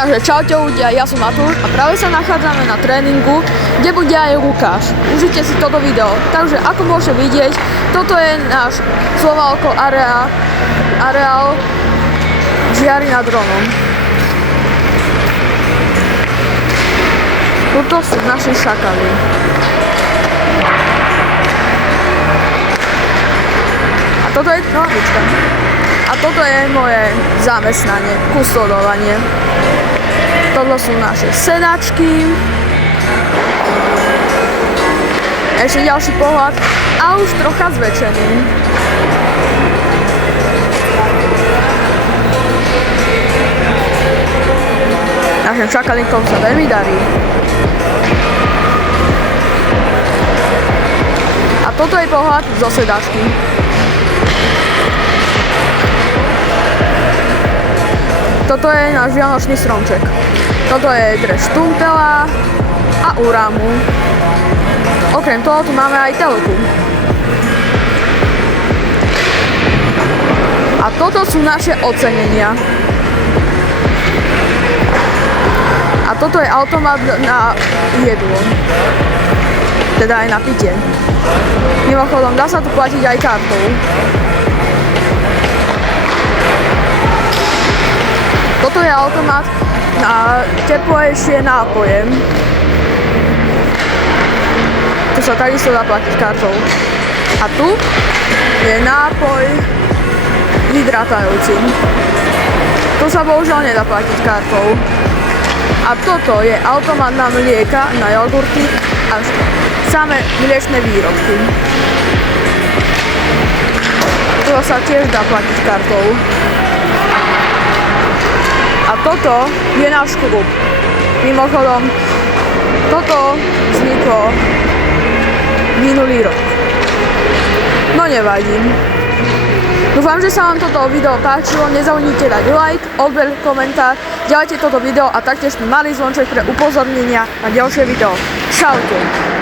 Takže čaute ľudia, ja som Matúš a práve sa nachádzame na tréningu, kde bude aj Lukáš. Užite si toto video. Takže ako môžete vidieť, toto je náš Slovalko areál Žiary nad Hronom. Toto sú naše šakaly. A toto je nohavička. A toto je moje zamestnanie, kustodovanie. Toto sú naše sedačky. Ešte ďalší pohľad a už trocha zväčšený. Našim šakalíkom sa veľmi darí. A toto je pohľad zo sedačky. Toto je náš vianočný stromček. Toto je dres štumpela a úramu. Okrem toho tu máme aj telku. A toto sú naše ocenenia. A toto je automat na jedlo. Teda aj na pitie. Mimochodom, dá sa tu platiť aj kartou. Toto je automat na teplejšie nápoje. Tu sa takisto dá platiť kartou. A tu je nápoj hydratajúci. Tu sa bohužiaľ nedá platiť kartou. A toto je automat na mlieka, na jogurty a samé mliečne výrobky. Tu sa tiež dá platiť kartou. A toto je náš klub. Mimochodom, toto vzniklo minulý rok. No nevadí. Dúfam, že sa vám toto video páčilo. Nezabudnite dať like, odber, komentár, ďalejte toto video a taktiež malý zvonček pre upozornenia na ďalšie video. Čaute.